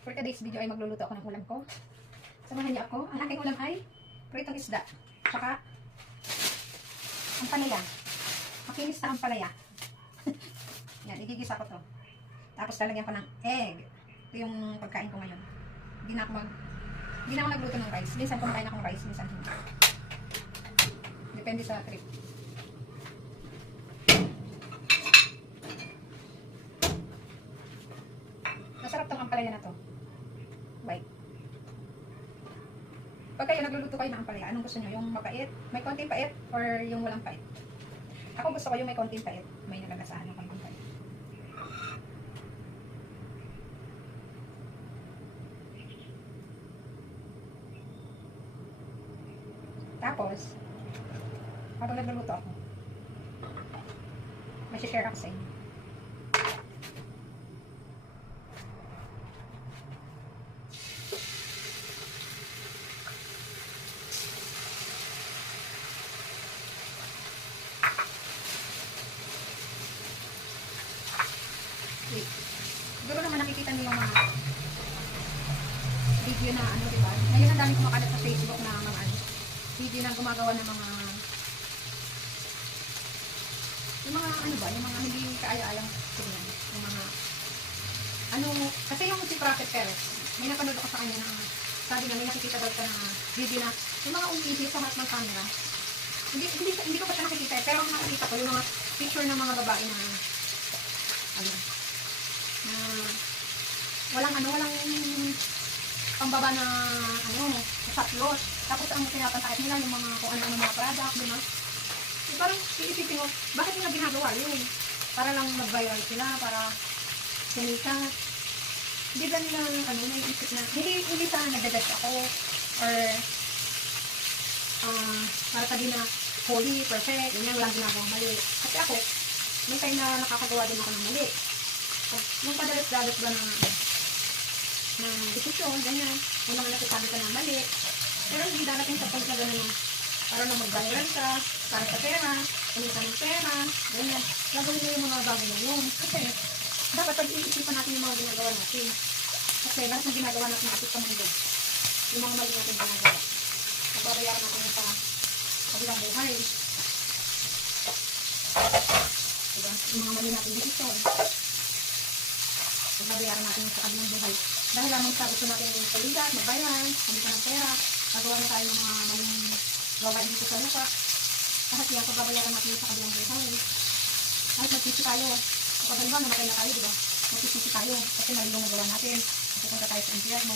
For today's video ay magluluto ako ng ulam ko. Samahan niyo ako. Ang aking ulam ay pritong isda. Saka ampalaya. Makinis na ampalaya. Yan, igigisa ko to. Tapos lalagyan ko ng egg. Ito yung pagkain ko ngayon. Hindi na ako nagluto ng rice. Minsan kumakain akong rice, minsan hindi. Depende sa trip. Masarap tong ampalaya na to. White. Pag kayo nagluluto kayo ng ampalaya, anong gusto nyo? Yung mapait? May konting pait? Or yung walang pait? Ako gusto ko yung may konting pait. May nalagasahan ng konting pait. Tapos, habang nagluluto ako, may share ako sa inyo. Siguro naman nakikita niyo yung mga video na ano, diba? Ngayon ang dami kumakalat sa Facebook na mga ano, video na gumagawa ng mga yung mga ano ba, yung mga hindi kaaya-ayang tingnan, yung mga ano, kasi yung si Prophet Perez, may napanood ako sa kanya na sabi niya, may nakikita daw ka na video na yung mga umisi sa harap ng camera, hindi ko pa siya nakikita, pero ang nakikita ko yung mga picture ng mga babae na ano, na walang pambaba na ano, saplos. Tapos ang pinapantakit nila yung mga kung ano mga product, diba? So, parang iisipin mo, bakit nila ginagawa yun? Para lang mag-viral sila, para sumikat. Hindi ba nila ano, naiisip na, hindi sa nagdadad ako, or para sabihin na holy, perfect, yun yung lang ginagawa mali. Kasi ako, may time na nakakagawa din ako ng mali. Nung padalat-dalat ba ng desisyon, ganyan, yung mga nasasabi ka na mali, pero hindi darating sa point na gano'n para na mag-viral ka, para sa pera, kumita ng pera, ganyan. Gagawin mo yung mga bagay na yun. Kasi, dapat pag-iisipan natin yung mga ginagawa natin. Kasi, lahat ng ginagawa natin natin sa mundo, yung mga mali natin ginagawa. Nababayaran natin sa kabilang buhay. Diba? Yung mga mali natin desisyon. Nabayaran natin sa kabilang buhay. Dahil lamang sa gusto natin yung paligat, magbayaran, kumita ng pera, nagawa na tayo ng mga maling gawain dito sa lupa. Lahat yan, pagbabayaran natin sa kabilang buhay. Kahit magsisi tayo, kapag halimbawa namatay na tayo, diba? Magsisisi tayo, kasi mali yung nagawa natin. Pupunta tayo sa impyerno.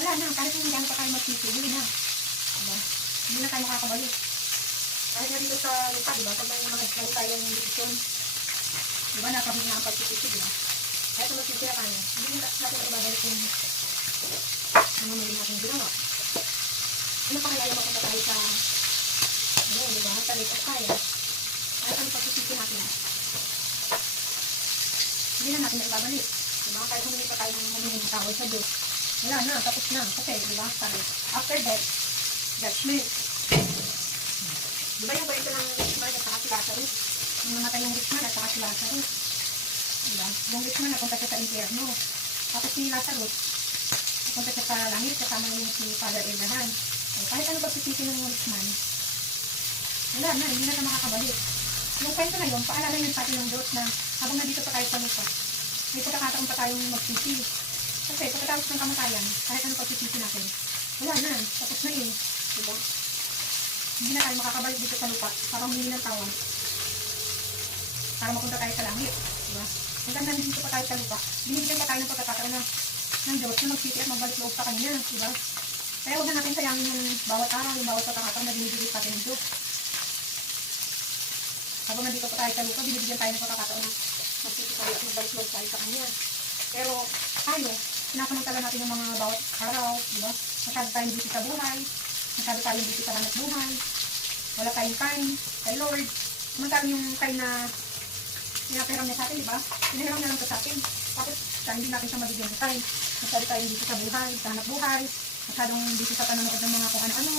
Wala na, kahit hindi pa tayo magsisi, huli na. Diba? Hindi na tayo makakabalik. Kahit na dito sa lupa, diba? Pag may mga mali tayong desisyon, diba? Nakabit na ang pagsisisi, diba? Kahit na magsisira tayo, hindi natin ibabalik yung mga mali natin ginawa. Ano pa kaya yung mapunta tayo sa ano, diba? Talit at kaya. Kahit ano pagsisisi natin. Hindi na natin ibabalik. Diba? Kahit humingi pa tayo ng humingi tawad sa Diyos. Wala na, tapos na. Kasi, diba? Sabi, after death, judgment. Diba yung kwento ng Richman at saka si Lazarus? Yung namatay yung Richman at saka si Lazarus. Diba? Yung Richman napunta siya sa impyerno. Tapos si Lazarus, napunta siya sa langit kasama yung si Father Abraham. Kahit ano pagsisisi ng Richman, wala na, hindi na siya makakabalik. Yung kwento na yun, paalala yun sa atin ng Diyos na habang nandito pa tayo sa lupa, may pagkakataon pa tayong magsisi. Kasi pagkatapos ng kamatayan, kahit ano pagsisisi natin, wala na, tapos na yun. Diba? Hindi na tayo makakabalik dito sa lupa para humingi ng tawad. Para mapunta tayo sa langit. Diba? Hanggang nandito pa tayo sa lupa, binibigyan pa tayo ng pagkakataon ng Diyos na magsisi at magbalik loob sa Kanya. Diba? Kaya huwag na natin sayangin yung bawat araw, yung bawat pagkakataon na binibigyan natin ng Diyos. Habang nandito pa tayo sa lupa, binibigyan tayo ng pagkakataon na magsisi tayo at magbalik loob tayo sa Kanya. Pero tayo, sinasamantala natin yung mga bawat araw. Diba? Masyado tayong busy sa buhay, masyado tayong busy sa hanap buhay, wala tayong time kay Lord. Samantala yung time na pinapiram niya sa atin, diba? Pinahiram na lang sa atin. Tapos, hindi natin siya mabigyan ng time. Masyado tayong busy sa buhay, sa hanap buhay, masyadong busy sa panonood ng mga kung ano-ano.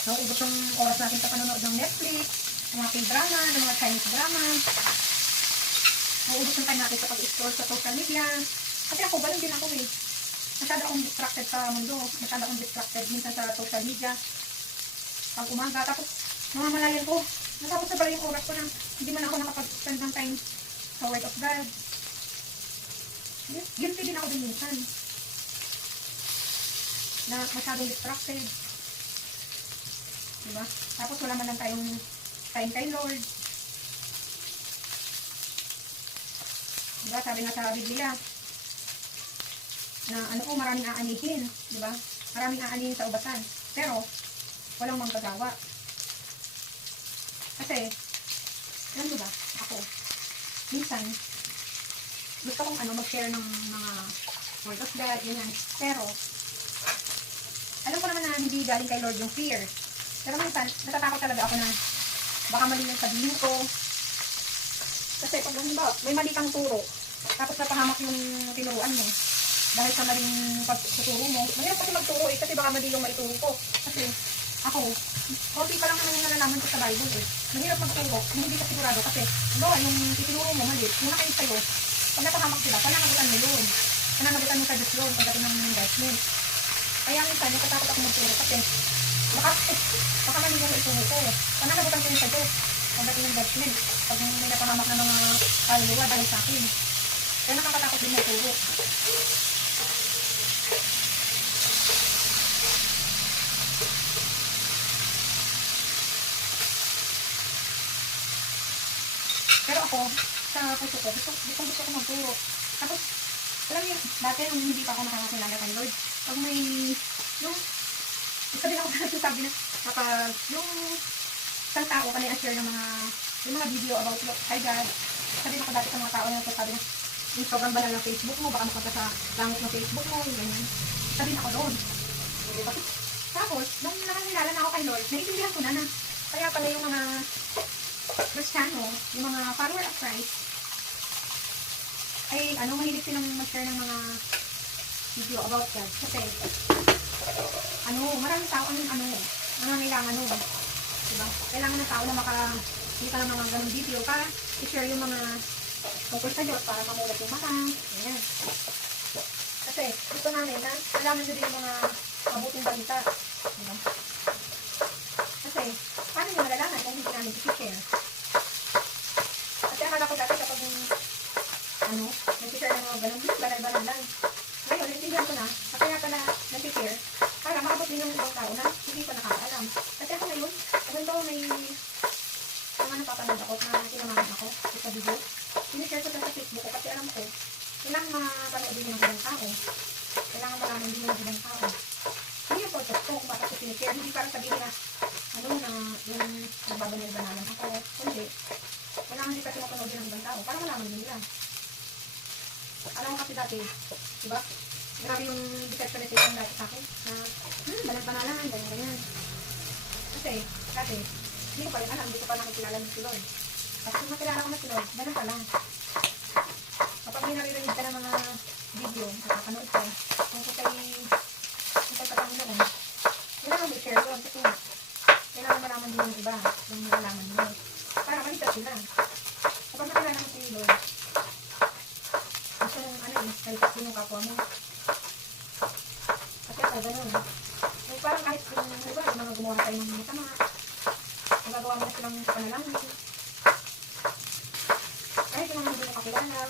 So, ubos yung oras natin sa panonood ng Netflix, ng mga K-drama, ng mga Chinese drama. Ubos yung time natin sa pag-explore sa social media, Kasi ako, ganun din ako eh. Masyado akong distracted sa mundo. Masyado akong distracted minsan sa social media. Pag umaga, tapos mamamalayan ko. Natapos na pala yung oras ko na hindi man ako nakapag-spend ng time sa Word of God. Guilty din ako din minsan. Na masyadong distracted. Diba? Tapos wala man lang tayong time kay Lord. Diba? Sabi nga sa Biblia, na ano po, maraming aanihin. Diba? Maraming aanihin sa ubasan. Pero, walang manggagawa. Kasi, alam mo ba, ako, minsan, gusto kong mag-share ng mga word of God, ganyan. Pero, alam ko naman na hindi galing kay Lord yung fear. Pero minsan, natatakot talaga ako na baka mali yung sabihin ko. Kasi pag may mali kang turo, tapos napahamak yung tinuruan mo, dahil sa maling pagtuturo mo, mahirap kasi magturo eh, kasi baka mali yung maituro ko. Kasi, ako, konti pa lang naman yung nalalaman ko sa Bible eh. Mahirap magturo, hindi ka sigurado kasi, yung itinuro mo mali, yung nakain sa'yo, pag napahamak sila, pananagutan mo yun. Pananagutan mo sa Diyos yun, pagdating ng judgment. Kaya minsan, natatakot ako magturo kasi, baka mali yung ituro ko. Pananagutan ko yun sa Diyos, pagdating ng judgment. Pag may napahamak na mga kaluluwa dahil sa akin. Kaya nakakatakot din magturo. Pero ako, sa puso ko, gusto ko magturo. Tapos, alam niyo, dati nung hindi pa ako nakakakilala kay Lord, pag may, isa din ako sabi na, kapag yung isang tao ka na i-share ng mga video about kay God, sabi ako dati sa mga tao na sabi na, yung sobrang banal ng Facebook mo, baka mapunta sa langit ng Facebook mo, yung ganyan. Sabi na ako doon. Tapos, nung nakakilala na ako kay Lord, naiintindihan ko na kaya pala yung mga Kristiyano, yung mga follower of Christ, ay mahilig silang mag-share ng mga video about God. Kasi, maraming tao nangangailangan nun. Diba? Kailangan ng tao na makakita ng mga ganong video para i-share yung mga tungkol sa Diyos, para mamulat yung mata. Ayan. Kasi, gusto namin na alaman nyo din yung mga mabuting balita. Diba? Kasi, paano nyo malalaman kung hindi namin i-share? Kasi akala ko dati kapag nag-share ng mga ganun, banal-banal lang. Ngayon, naintindihan ko na, kaya pala nag-share, para makabot din yung ibang tao na hindi pa nakakaalam. Kasi ako ngayon, may mga napapanood ako na sinamahan ako sa video, sinishare ko sa Facebook ko kasi alam ko, kailangan mapanood din ng ibang tao. Kailangan malaman din ng ibang tao. Hindi yung purpose ko kung bakit ko sinishare, hindi para sabihin na, na yung nagbabanal-banalan ako. Kundi, kailangan din kasi mapanood din ng ibang tao para malaman din nila. Alam mo kasi dati, diba? Grabe yung deceptionization dati sa akin na, banal-banalan, ganyan-ganyan. Kasi, dati, hindi ko pa rin alam, hindi ko pa nakikilala ng si Lord. Kasi kung nakilala ko na si Lord, ganun pa lang. Kapag may naririnig ka ng mga video, nakakanood ka, kung kay Panginoon, kailangan may share doon kasi nga, kailangan malaman din yung iba, yung nilalaman mo. Para maligtas sila. Kapag nakilala mo si Lord, gusto mong maligtas din yung kapwa mo. Kasi ako, ganun. Yung parang kahit yung iba, yung mga gumawa tayo ng masama, magagawa mo na silang panalangin. Kahit yung mga hindi mo kakilala,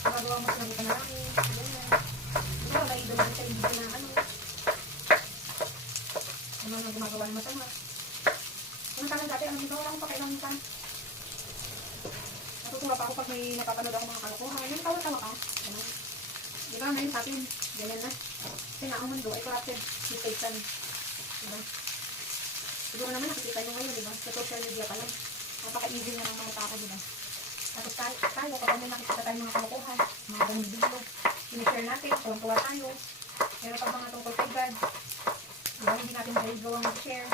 magagawa mo silang panalangin, ganyan. Diba, may dumaan sa hindi na yung mga gumagawa ng masama. Kung tagal dati, wala akong pakailang minsan. Natutuwa pa ako pag may napapanood ako mga kalokohan. Yung tawa-tawa ka. Ano? Diba, ngayon sa atin, ganyan na. Kasi nga ang mundo ay corrupted with Satan. Diba? Siguro naman nakikita nyo ngayon, diba? Sa social media pa lang. Napaka-easy na ng mga tao, diba? Tapos tayo, kapag may nakikita tayo mga kalokohan, mga ganong video, sinishare natin, tuwa tayo. Pero pag mga tungkol kay God, diba, hindi natin dahil gawang mag-share.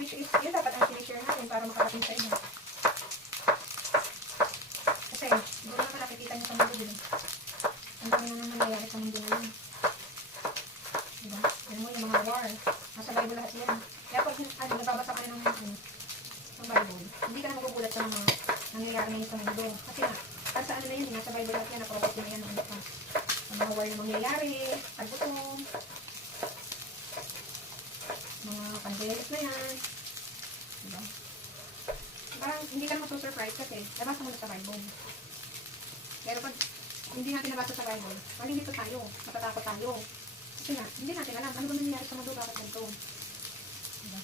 Which is, yun dapat ang sinishare natin para makarating sa inyo. Kasi, siguro naman nakikita nyo sa mundo din. Ang dami naman nangyayari sa mundo ngayon. Diba? Yan mo yung mga war. Nasa Bible lahat yan. Kaya pag nagbabasa ka ng Bible, hindi ka na magugulat sa mga nangyayari ngayon sa mundo. Kasi nga, sa ano na yun, nasa Bible lahat yan, naprobot na yan. war yung mangyayari, pagbuto, mga pandeles na yan. Diba? Parang hindi ka naman so-surprise kasi nabasa mo na sa Bible. Pero pag hindi natin nabasa sa Bible, malilito tayo, matatakot tayo. Kasi nga, hindi natin alam ano ba nangyayari sa mundo, bakit ganito. Diba?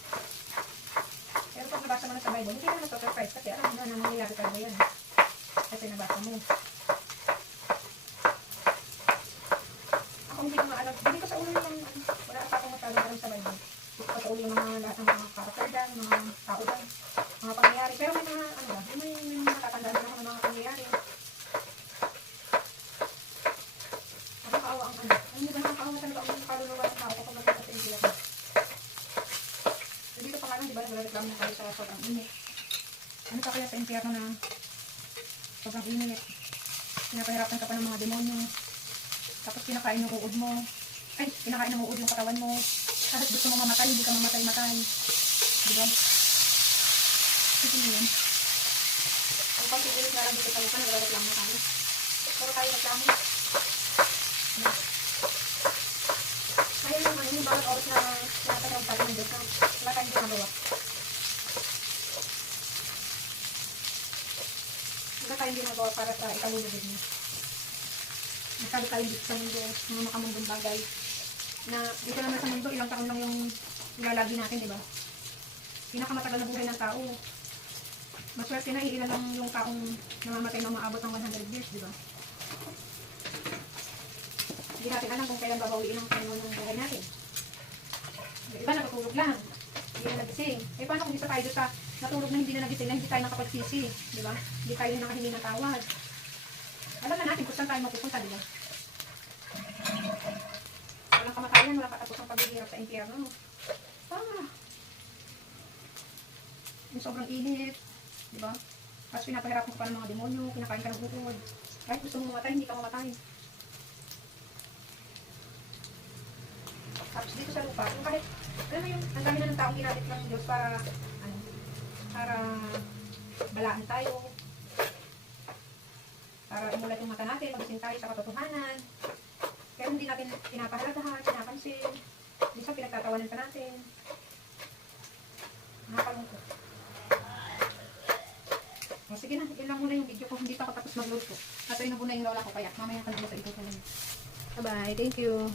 Pero pag nabasa mo na sa Bible, hindi ka naman so-surprise kasi alam mo na nangyayari talaga yan. Kasi nabasa mo. Ako hindi ko maalam. Hindi ko sa ulo yung wala pa akong masyadong alam sa Bible. Hindi ko sa ulo yung mga lahat ng mga character dyan, mga tao dyan, mga pangyayari. Pero may mga, ano ba, may mga natatandaan ako ng mga pangyayari. Nakakaawa ang ano. Hindi ba nakakaawa talaga ang kaluluwa ng tao kapag nakita sa inyo ko. Dito pa nga lang, di ba, nagreklamo na tayo sa sobrang init. Ano pa kaya sa impyerno na sobrang init? Pinapahirapan ka pa ng mga demonyo. Tapos kinakain ng uod mo. Ay, kinakain ng uod yung katawan mo. Tapos gusto mo mamatay, hindi ka mamatay-matay. Diba? Sige mo yun. Ang pagsigilit nga lang dito sa lupa, nagreklamo na tayo. Puro tayo reklamo. Kaya naman, yung bawat oras na nakatagawag tayo ng Diyos na wala tayong ginagawa. Wala tayong ginagawa para sa ikalulubid mo. Masyado tayong dito sa mundo, mga makamundong bagay. Na dito naman sa mundo, ilang taon lang yung ilalagi natin, di ba? Pinakamatagal na buhay ng tao. Maswerte na, ilan lang yung taong namamatay na maabot ng 100 years, di ba? Hindi natin alam kung kailan babawiin ang Panginoon ng buhay natin. Iba natutulog lang, hindi na nagising. Eh paano kung isa tayo sa natulog na hindi na nagising na hindi tayo nakapagsisi, di ba? Hindi tayo nakahingi ng tawad. Alam na natin kung saan tayo mapupunta, di ba? Walang kamatayan, walang katapusang paghihirap sa impyerno. Yung sobrang init, di ba? Tapos pinapahirapan ka pa ng mga demonyo, kinakain ka ng bukod. Kahit gusto mo mamatay, hindi ka mamatay. Tapos dito sa lupa, kung kahit, alam mo yung, ang dami na ng taong ginamit ng Diyos para, ano, para balaan tayo, para imulat yung mata natin, magising tayo sa katotohanan. Pero hindi natin pinapahalagahan, pinapansin. Minsan pinagtatawanan pa natin. Nakakalungkot. O sige na, yun lang muna yung video ko. Hindi pa ako tapos mag-load ko. Kasi inubo na yung lola ko kaya mamaya ka na sa ito. Bye-bye. Thank you.